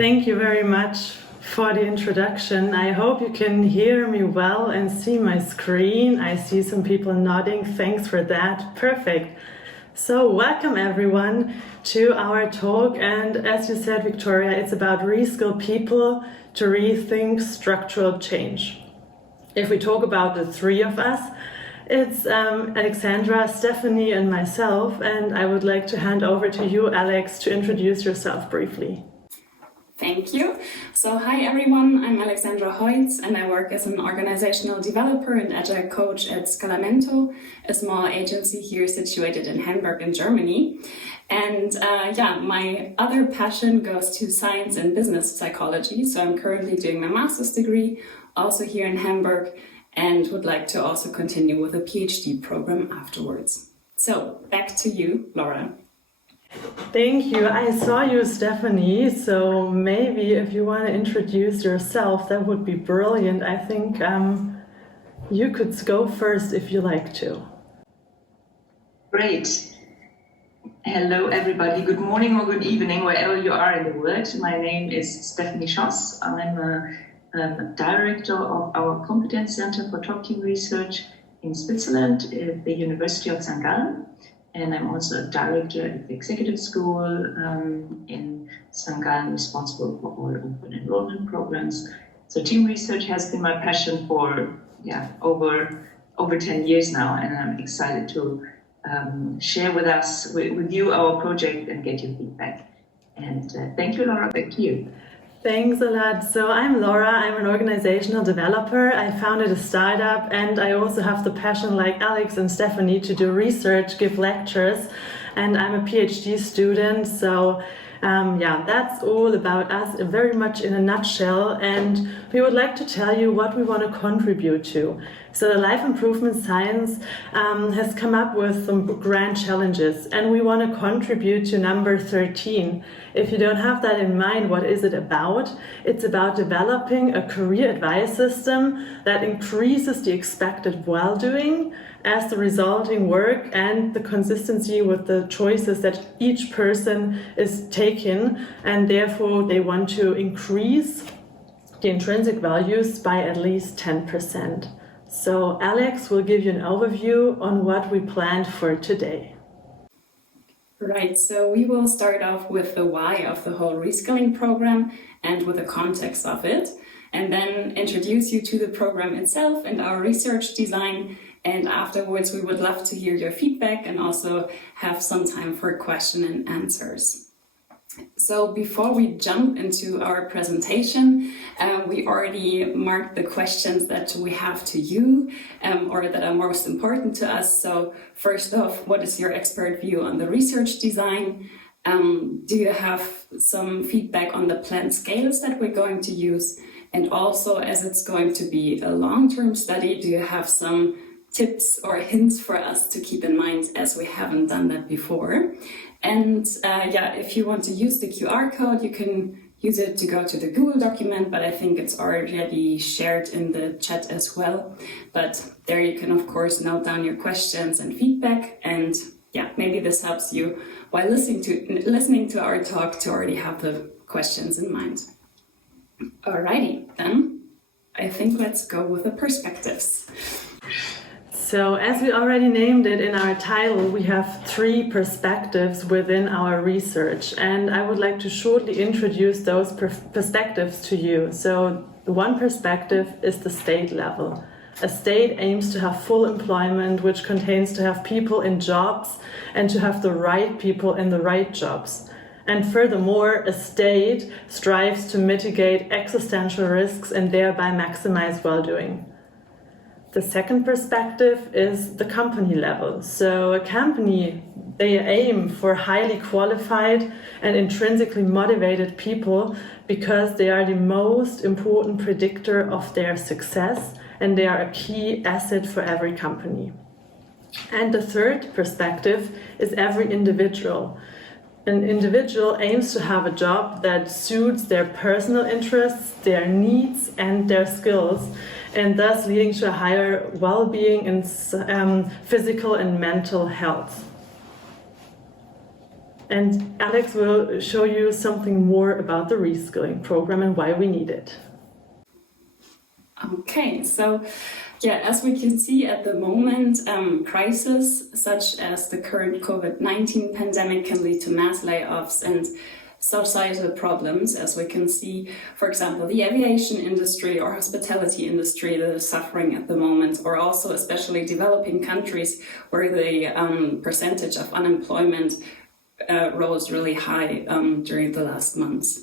Thank you very much for the introduction. I hope you can hear me well and see my screen. I see some people nodding. Thanks for that. Perfect. So welcome everyone to our talk. And as you said, Victoria, it's about reskill people to rethink structural change. If we talk about the three of us, it's Alexandra, Stephanie, and myself. And I would like to hand over to you, Alex, to introduce yourself briefly. Thank you. So hi everyone, I'm Alexandra Hoitz and I work as an organizational developer and agile coach at Scalamento, a small agency here situated in Hamburg in Germany. And my other passion goes to science and business psychology. So I'm currently doing my master's degree also here in Hamburg and would like to also continue with a PhD program afterwards. So back to you, Laura. Thank you. I saw you, Stephanie, so maybe if you want to introduce yourself, that would be brilliant. I think you could go first if you like to. Great. Hello, everybody. Good morning or good evening, wherever you are in the world. My name is Stephanie Schoss. I'm a director of our Competence Center for Top Team Research in Switzerland at the University of St. Gallen. And I'm also a director at the executive school in St. Gallen, responsible for all open enrollment programs. So team research has been my passion for over 10 years now, and I'm excited to share with you our project and get your feedback. And thank you, Laura. Back to you. Thanks a lot. So I'm Laura, I'm an organizational developer. I founded a startup and I also have the passion like Alex and Stephanie to do research, give lectures, and I'm a PhD student. So that's all about us very much in a nutshell, and we would like to tell you what we want to contribute to. So the Life Improvement Science has come up with some grand challenges, and we want to contribute to number 13. If you don't have that in mind, what is it about? It's about developing a career advice system that increases the expected well-doing as the resulting work and the consistency with the choices that each person is taking, and therefore they want to increase the intrinsic values by at least 10%. So Alex will give you an overview on what we planned for today. Right, so we will start off with the why of the whole reskilling program and with the context of it, and then introduce you to the program itself and our research design. And afterwards, we would love to hear your feedback and also have some time for question and answers. So before we jump into our presentation, we already marked the questions that we have to you or that are most important to us. So first off, what is your expert view on the research design? Do you have some feedback on the planned scales that we're going to use? And also, as it's going to be a long-term study, do you have some tips or hints for us to keep in mind, as we haven't done that before? And if you want to use the QR code, you can use it to go to the Google document, but I think it's already shared in the chat as well. But there you can, of course, note down your questions and feedback. And maybe this helps you while listening to our talk to already have the questions in mind. Alrighty, then I think let's go with the perspectives. So as we already named it in our title, we have 3 perspectives within our research, and I would like to shortly introduce those perspectives to you. So one perspective is the state level. A state aims to have full employment, which contains to have people in jobs and to have the right people in the right jobs. And furthermore, a state strives to mitigate existential risks and thereby maximize well-doing. The second perspective is the company level. So a company, they aim for highly qualified and intrinsically motivated people because they are the most important predictor of their success and they are a key asset for every company. And the third perspective is every individual. An individual aims to have a job that suits their personal interests, their needs, and their skills, and thus leading to a higher well-being and physical and mental health. And Alex will show you something more about the reskilling program and why we need it. Okay, so yeah, as we can see at the moment, crises such as the current COVID-19 pandemic can lead to mass layoffs and societal problems, as we can see, for example, the aviation industry or hospitality industry that is suffering at the moment, or also especially developing countries where the percentage of unemployment rose really high during the last months.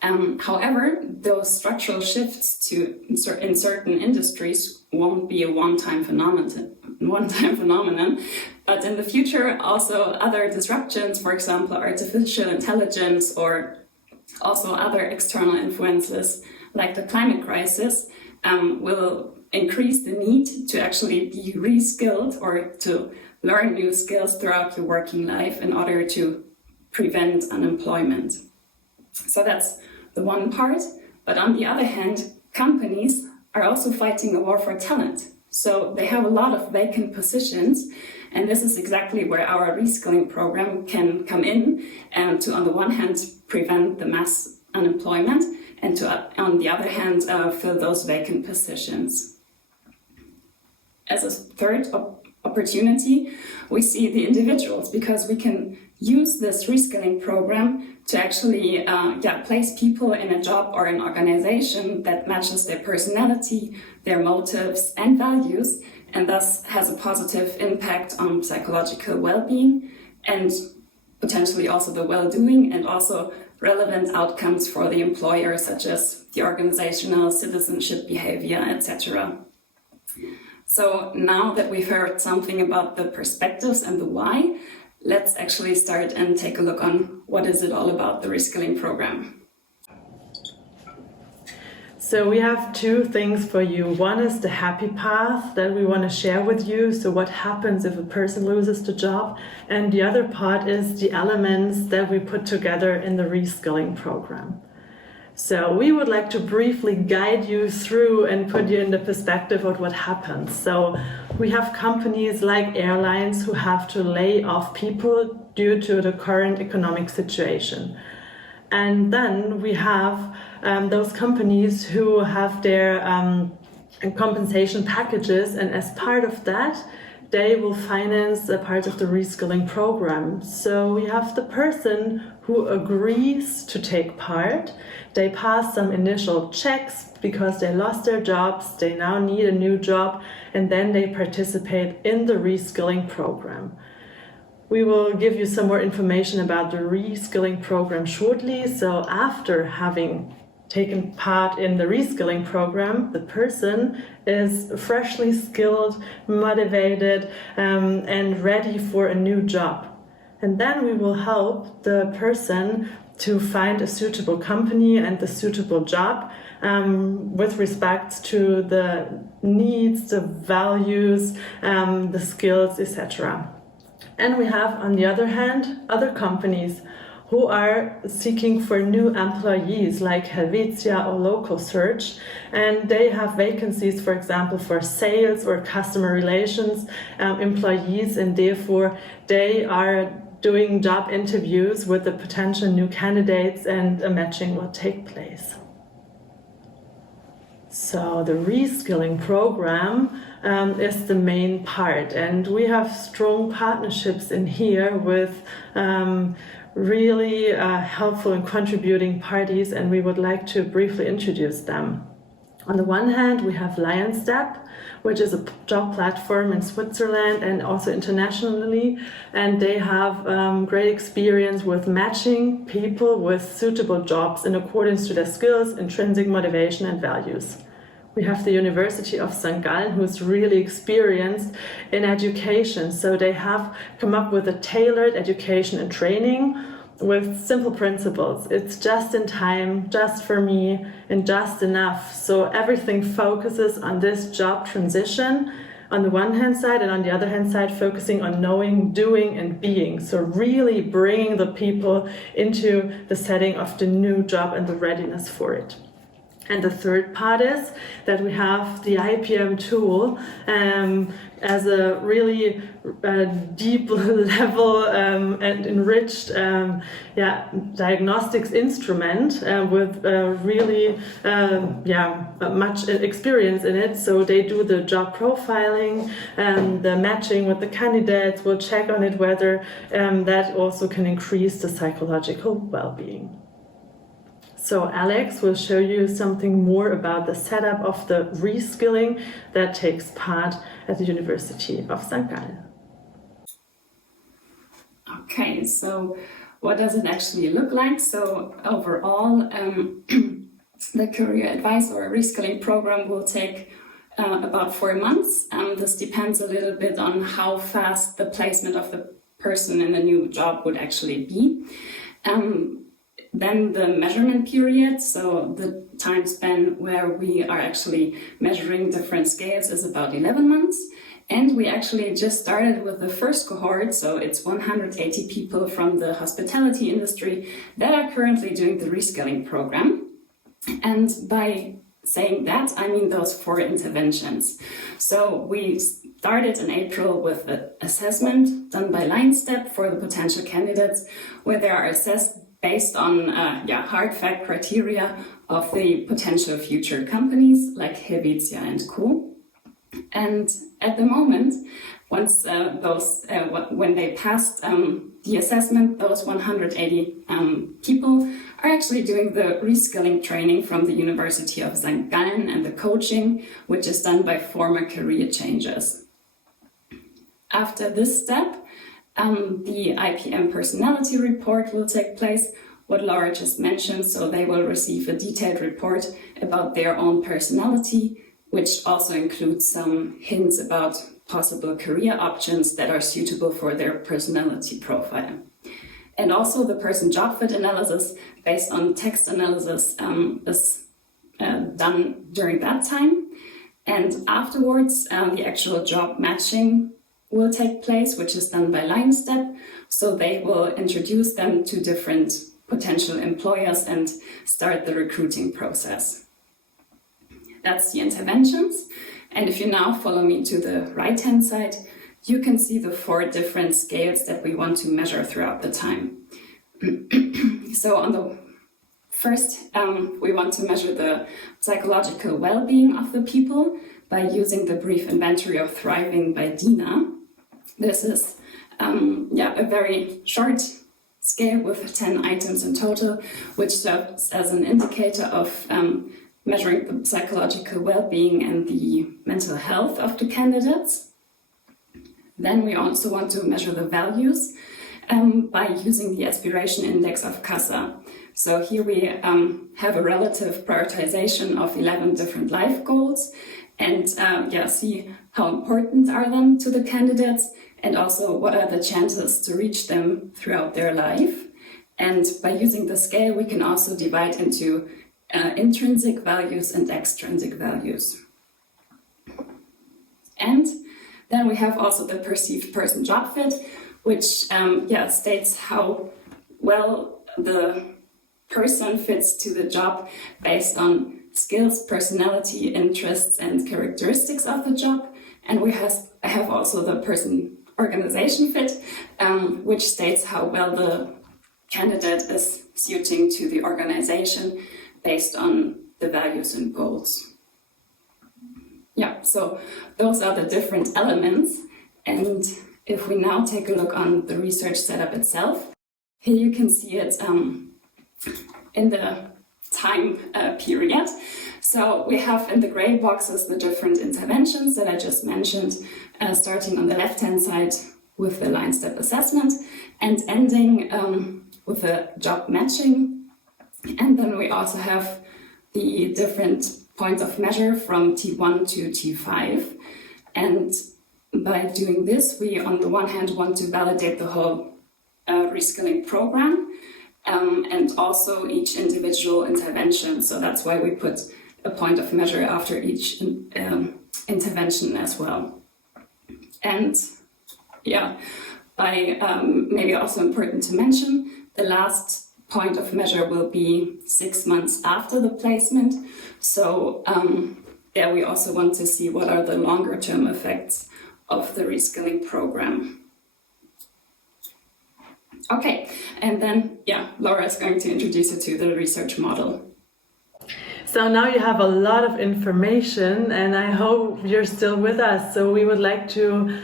However, those structural shifts in certain industries won't be a one-time phenomenon, but in the future also other disruptions, for example, artificial intelligence or also other external influences like the climate crisis will increase the need to actually be reskilled or to learn new skills throughout your working life in order to prevent unemployment. So that's the one part, but on the other hand, companies are also fighting a war for talent. So they have a lot of vacant positions, and this is exactly where our reskilling program can come in and to, on the one hand, prevent the mass unemployment, and to, on the other hand, fill those vacant positions. As a third opportunity, we see the individuals, because we can use this reskilling program to actually place people in a job or an organization that matches their personality, their motives and values, and thus has a positive impact on psychological well-being and potentially also the well-doing and also relevant outcomes for the employer, such as the organizational citizenship behavior, etc. So now that we've heard something about the perspectives and the why, let's actually start and take a look on what is it all about, the reskilling program. So we have two things for you. One is the happy path that we want to share with you. So what happens if a person loses the job? And the other part is the elements that we put together in the reskilling program. So we would like to briefly guide you through and put you in the perspective of what happens. So we have companies like airlines who have to lay off people due to the current economic situation. And then we have those companies who have their compensation packages, and as part of that, they will finance a part of the reskilling program. So we have the person who agrees to take part. They pass some initial checks because they lost their jobs, they now need a new job, and then they participate in the reskilling program. We will give you some more information about the reskilling program shortly. So after having taken part in the reskilling program, the person is freshly skilled, motivated, and ready for a new job. And then we will help the person to find a suitable company and the suitable job with respect to the needs, the values, the skills, etc. And we have, on the other hand, other companies who are seeking for new employees like Helvetia or Local Search, and they have vacancies, for example, for sales or customer relations employees, and therefore they are doing job interviews with the potential new candidates, and a matching will take place. So the reskilling program is the main part, and we have strong partnerships in here with really helpful and contributing parties, and we would like to briefly introduce them. On the one hand, we have LionStep, which is a job platform in Switzerland and also internationally, and they have great experience with matching people with suitable jobs in accordance to their skills, intrinsic motivation and values. We have the University of St. Gallen, who's really experienced in education. So they have come up with a tailored education and training with simple principles. It's just in time, just for me, and just enough. So everything focuses on this job transition on the one hand side, and on the other hand side, focusing on knowing, doing, and being. So really bringing the people into the setting of the new job and the readiness for it. And the third part is that we have the IPM tool as a really deep level and enriched diagnostics instrument with really much experience in it. So they do the job profiling and the matching with the candidates. Will check on it whether that also can increase the psychological well-being. So Alex will show you something more about the setup of the reskilling that takes part at the University of St. Gallen. Okay, so what does it actually look like? So overall, the career advice or reskilling program will take about 4 months. This depends a little bit on how fast the placement of the person in the new job would actually be. Then the measurement period, so the time span where we are actually measuring different scales, is about 11 months. And we actually just started with the first cohort, so it's 180 people from the hospitality industry that are currently doing the reskilling program. And by saying that, I mean those 4 interventions. So we started in April with an assessment done by line step for the potential candidates, where they are assessed based on hard fact criteria of the potential future companies like Helvetia and Co. And at the moment, once when they passed the assessment, those 180 people are actually doing the reskilling training from the University of St. Gallen and the coaching, which is done by former career changers. After this step, the IPM personality report will take place, what Laura just mentioned, so they will receive a detailed report about their own personality, which also includes some hints about possible career options that are suitable for their personality profile. And also the person job fit analysis based on text analysis is done during that time. And afterwards, the actual job matching will take place, which is done by line step. So they will introduce them to different potential employers and start the recruiting process. That's the interventions. And if you now follow me to the right-hand side, you can see the 4 different scales that we want to measure throughout the time. So on the first, we want to measure the psychological well-being of the people by using the brief inventory of thriving by Dina. This is a very short scale with 10 items in total, which serves as an indicator of measuring the psychological well-being and the mental health of the candidates. Then we also want to measure the values by using the aspiration index of CASA. So here we have a relative prioritization of 11 different life goals and see how important are them to the candidates and also what are the chances to reach them throughout their life. And by using the scale, we can also divide into intrinsic values and extrinsic values. And then we have also the perceived person job fit, which states how well the person fits to the job based on skills, personality, interests, and characteristics of the job. And we have also the person organization fit, which states how well the candidate is suiting to the organization based on the values and goals. Yeah, so those are the different elements. And if we now take a look on the research setup itself, here you can see it in the time period. So we have in the gray boxes the different interventions that I just mentioned, starting on the left-hand side with the line step assessment and ending with the job matching. And then we also have the different points of measure from T1 to T5. And by doing this, we on the one hand want to validate the whole reskilling program and also each individual intervention. So that's why we put a point of measure after each intervention as well. And maybe also important to mention, the last point of measure will be 6 months after the placement. So we also want to see what are the longer term effects of the reskilling program. Okay, and then, Laura is going to introduce you to the research model. So now you have a lot of information, and I hope you're still with us. So we would like to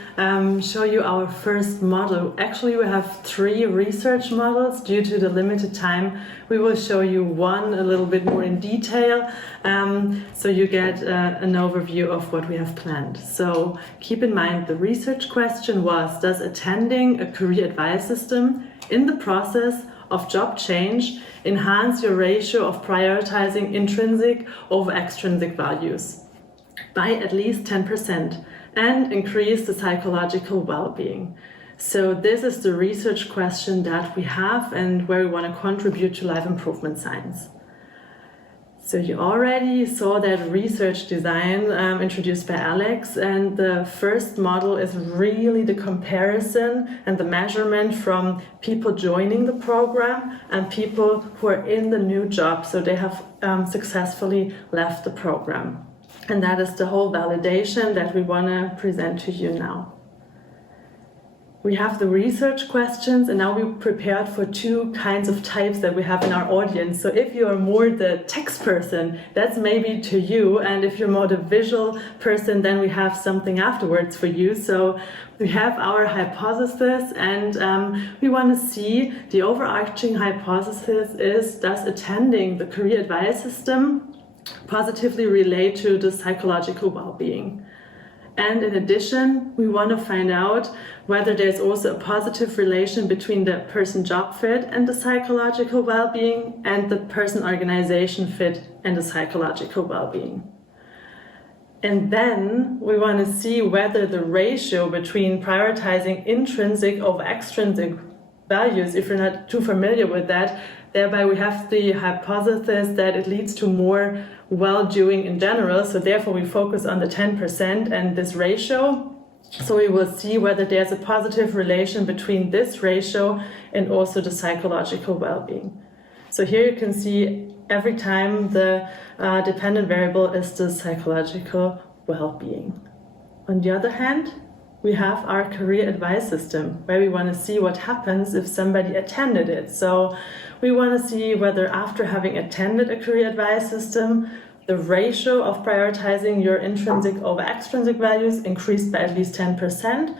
show you our first model. Actually, we have 3 research models. Due to the limited time, we will show you one a little bit more in detail, so you get an overview of what we have planned. So keep in mind, the research question was, does attending a career advice system in the process of job change enhance your ratio of prioritizing intrinsic over extrinsic values by at least 10% and increase the psychological well-being? So this is the research question that we have and where we want to contribute to life improvement science. So you already saw that research design introduced by Alex, and the first model is really the comparison and the measurement from people joining the program and people who are in the new job, so they have successfully left the program. And that is the whole validation that we want to present to you now. We have the research questions, and now we prepared for 2 kinds of types that we have in our audience. So if you are more the text person, that's maybe to you, and if you're more the visual person, then we have something afterwards for you. So we have our hypothesis, and we want to see the overarching hypothesis is, does attending the career advice system positively relate to the psychological well-being? And in addition, we want to find out whether there's also a positive relation between the person job fit and the psychological well-being, and the person organization fit and the psychological well-being. And then we want to see whether the ratio between prioritizing intrinsic over extrinsic values, if you're not too familiar with that, thereby we have the hypothesis that it leads to more well-doing in general, so therefore we focus on the 10% and this ratio. So we will see whether there's a positive relation between this ratio and also the psychological well-being. So here you can see every time the dependent variable is the psychological well-being. On the other hand, we have our career advice system, where we want to see what happens if somebody attended it. So we want to see whether after having attended a career advice system, the ratio of prioritizing your intrinsic over extrinsic values increased by at least 10%,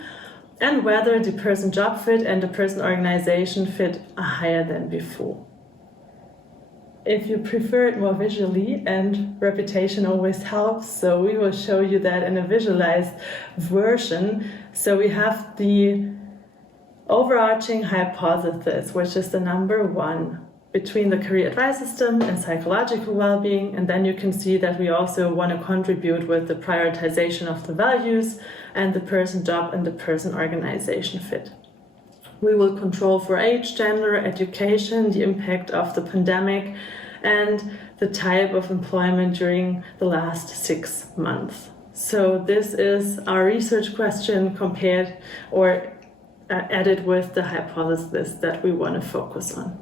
and whether the person job fit and the person organization fit are higher than before. If you prefer it more visually, and repetition always helps, so we will show you that in a visualized version. So we have the overarching hypothesis, which is the number 1 between the career advice system and psychological well-being, and then you can see that we also want to contribute with the prioritization of the values and the person job and the person organization fit. We will control for age, gender, education, the impact of the pandemic, and the type of employment during the last 6 months. So this is our research question compared or added with the hypothesis that we want to focus on.